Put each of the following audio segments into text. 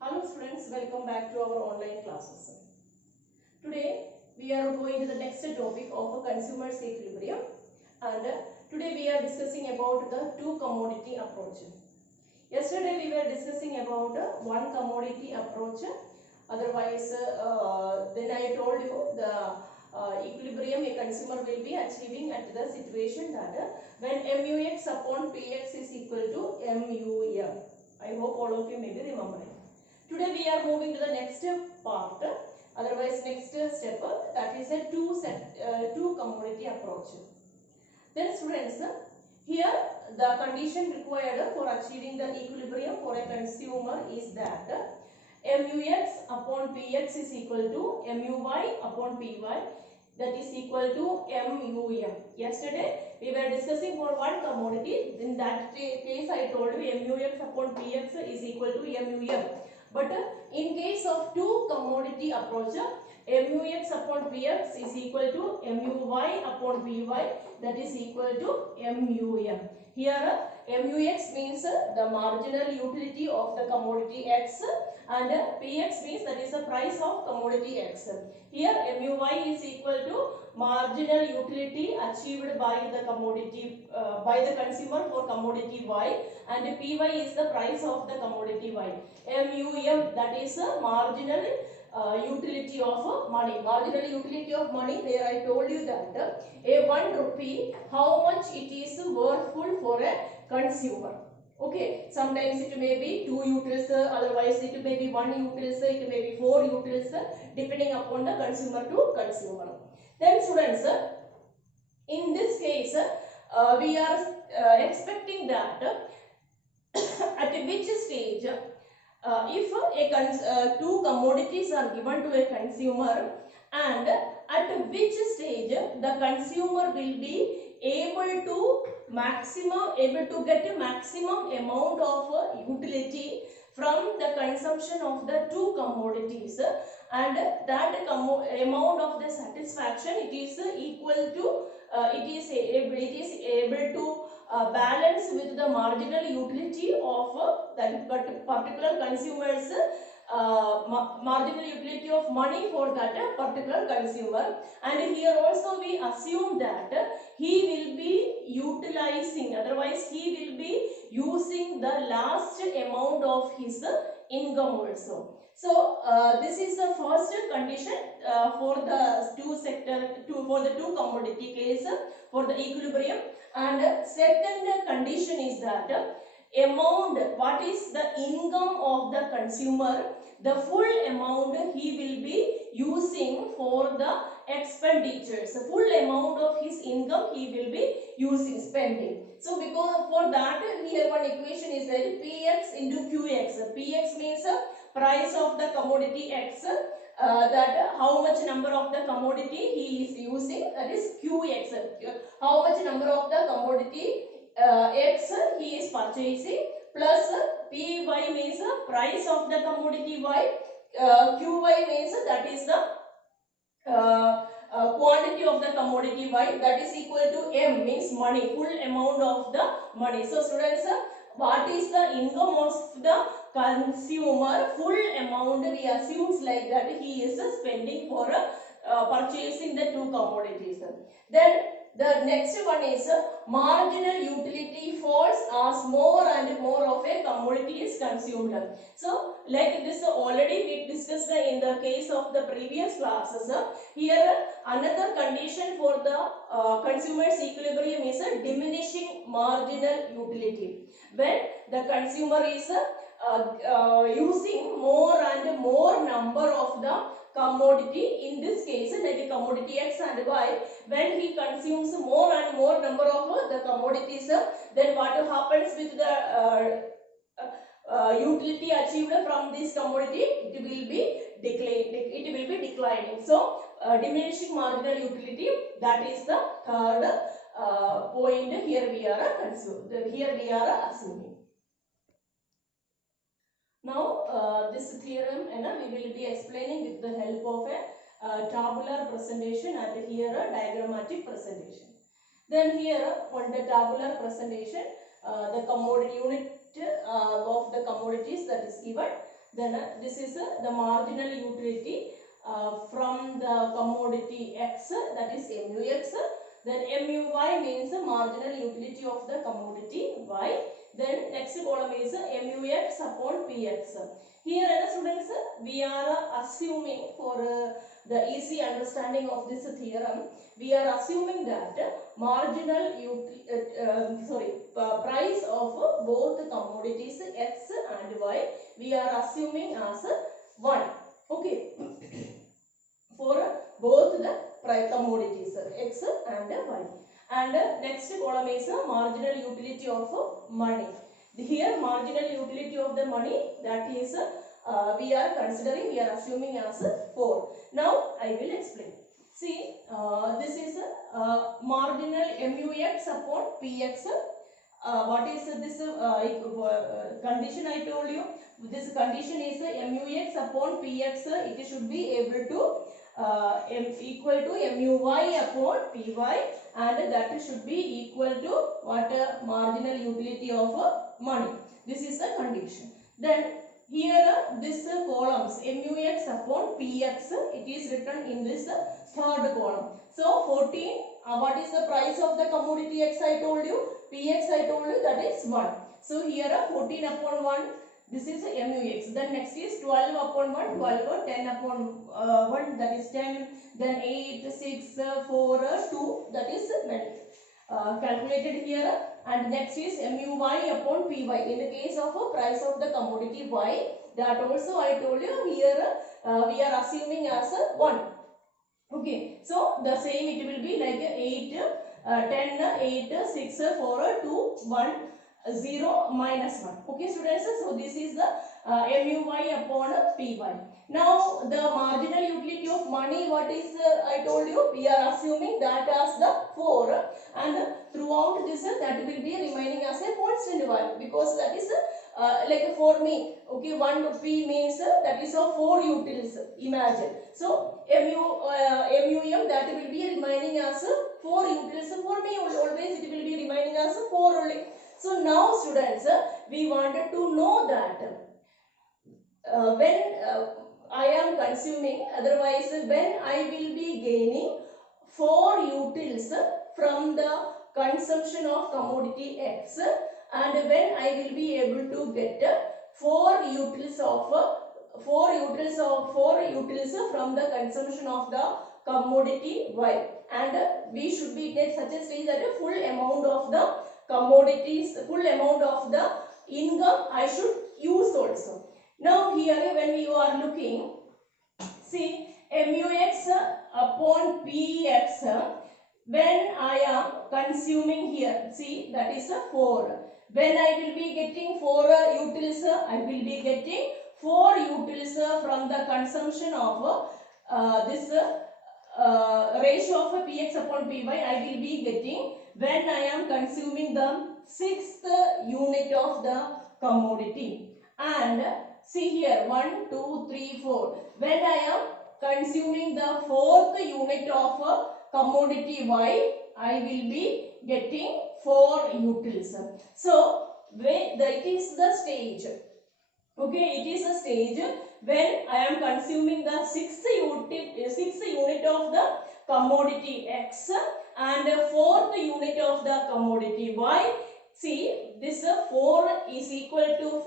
Hello friends, welcome back to our online classes. Today we are going to the next topic of consumer's equilibrium, and today we are discussing about the two commodity approach. Yesterday we were discussing about one commodity approach. Otherwise, then I told you the equilibrium a consumer will be achieving at the situation that when MUX upon PX is equal to MUM. I hope all of you may be remembering. Today we are moving to the next part. Otherwise, next step that is a two commodity approach. Then students, here the condition required for achieving the equilibrium for a consumer is that MUX upon PX is equal to MUY upon PY, that is equal to MUM. Yesterday we were discussing for one commodity. In that case I told you MUX upon PX is equal to MUM. But in case of two commodity approach, MUX upon PX is equal to MUY upon PY, that is equal to MUM. Here MUX means the marginal utility of the commodity X, and PX means that is the price of commodity X. Here MUY is equal to marginal utility achieved by the commodity by the consumer for commodity Y, and PY is the price of the commodity Y. MUM, that is marginal utility of money. Marginal utility of money, there I told you that a 1 rupee, how much it is worthful for a consumer. Okay, sometimes it may be 2 utils, otherwise it may be 1 utils, it may be 4 utils, depending upon the consumer to consumer. Then students, in this case, we are expecting that at which stage if two commodities are given to a consumer, and at which stage the consumer will be able to get a maximum amount of utility from the consumption of the two commodities, and that amount of the satisfaction it is equal to it is able to balance with the marginal utility of that particular consumer's marginal utility of money for that particular consumer. And here also we assume that he will be utilizing, otherwise he will be using the last amount of his income also. So this is the first condition for the for the two commodity case for the equilibrium. And second condition is that amount, what is the income of the consumer, the full amount he will be using for the expenditures, the full amount of his income he will be using, spending. So because for that, here one equation is that Px into Qx. Px means price of the commodity X, that how much number of the commodity he is using, that is Qx. How much number of the commodity X he is purchasing, plus Py means price of the commodity Y, Qy means that is the quantity of the commodity Y, that is equal to M means money, full amount of the money. So students, what is the income of the consumer, full amount we assumes like that he is spending for purchasing the two commodities. Then the next one is marginal utility falls as more and more of a commodity is consumed. So like this already we discussed in the case of the previous classes. Here another condition for the consumer's equilibrium is a diminishing marginal utility. When the consumer is using more and more number of the commodity, in this case like commodity X and Y, when he consumes more and more number of the commodities, then what happens with the utility achieved from this commodity, it will be declining. So diminishing marginal utility, that is the third point here we are assuming. Now this theorem we will be explaining with the help of a tabular presentation and here a diagrammatic presentation. Then here on the tabular presentation, the commodity unit of the commodities that is given. Then this is the marginal utility from the commodity X, that is MUX. Then MUY means the marginal utility of the commodity Y. Then next column is MUX upon PX. Here, students, we are assuming for the easy understanding of this theorem, we are assuming that marginal price of both commodities X and Y, we are assuming as 1. Okay. For both the commodities X and Y. And next column is marginal utility of money. Here marginal utility of the money, that is we are considering, we are assuming as 4. Now I will explain. See, this is marginal MUX upon PX. What is this condition I told you? This condition is MUX upon PX. It should be able to equal to MUY upon PY, and that should be equal to what marginal utility of money. This is the condition. Then here this columns MUX upon PX, it is written in this third column. So 14, what is the price of the commodity X I told you? PX I told you, that is 1. So here 14 upon 1, this is MUX. Then next is 12 upon 1, 12, 10 upon 1, that is 10. Then 8, 6, 4, 2, that is calculated here. And next is MUY upon PY. In the case of a price of the commodity Y, that also I told you here we are assuming as 1. Okay, so the same it will be like 8, 10, 8, 6, 4, 2, 1, 0, minus 1. Okay, students, so this is the MUY upon PY. Now the marginal utility of money, what is I told you, we are assuming that as the 4, and throughout this that will be remaining as a constant value, because that is like for me, okay, 1 P means that is of 4 utils, imagine. So MUM, that will be remaining as 4 utils. For me always it will be remaining as 4 only. So now students, we wanted to know that when I am consuming, otherwise when I will be gaining 4 utils from the consumption of commodity X, and when I will be able to get 4 utils from the consumption of the commodity Y, and we should be at such a stage that a full amount of the commodities, full amount of the income I should use also. Now here when you are looking, see MUX upon PX, when I am consuming here, see that is a 4. When I will be getting 4 utils, I will be getting 4 utils from the consumption of this ratio of PX upon PY, I will be getting when I am consuming the 6th unit of the commodity. And see here 1, 2, 3, 4. When I am consuming the 4th unit of commodity Y, I will be getting 4 utils. So it is the stage. Okay, it is a stage when I am consuming the 6th unit of the commodity X and 4th unit of the commodity Y. See, this 4 is equal to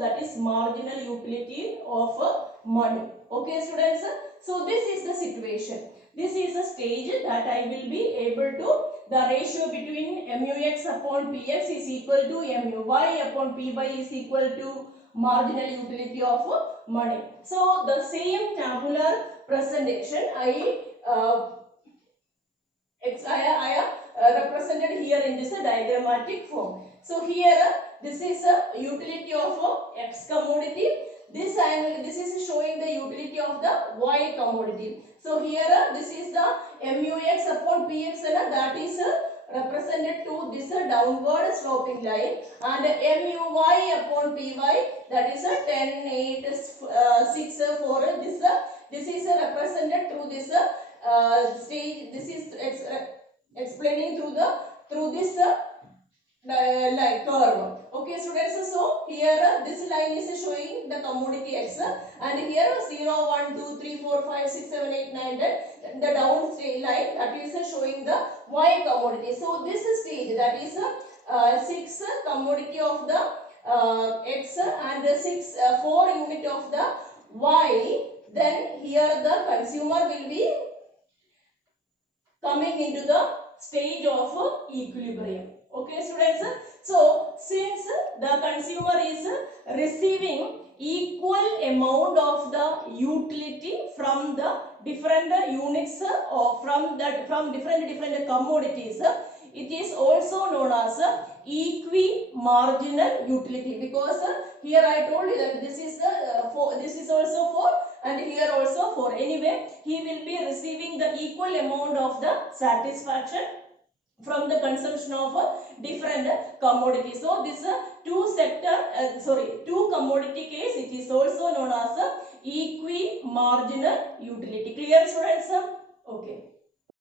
that is marginal utility of money. Okay, students. So this is the situation. This is a stage that I will be able to, the ratio between MUX upon PX is equal to MUY upon PY is equal to marginal utility of money. So the same tabular presentation I represented here in this diagrammatic form. So here this is a utility of X commodity. This angle, this is showing the utility of the Y commodity. So here this is the MUX upon PX, and that is represented to this downward sloping line, and MUY upon PY, that is 10, 8, 6, 4. This is represented through this stage. This is explaining through this like curve. Okay, students, so here this line is showing the commodity X, and here 0, 1, 2, 3, 4, 5, 6, 7, 8, 9, 10, the down line that is showing the Y commodity. So this stage, that is 6 commodity of the X and 4 unit of the Y. Then here the consumer will be coming into the stage of equilibrium. Okay, students. So since the consumer is receiving equal amount of the utility from the different units or from different commodities, it is also known as equi-marginal utility, because here I told you that this is this is also 4 and here also 4. Anyway, he will be receiving the equal amount of the satisfaction from the consumption of different commodities. So this two commodity case, it is also known as equi-marginal utility. Clear, students? Okay.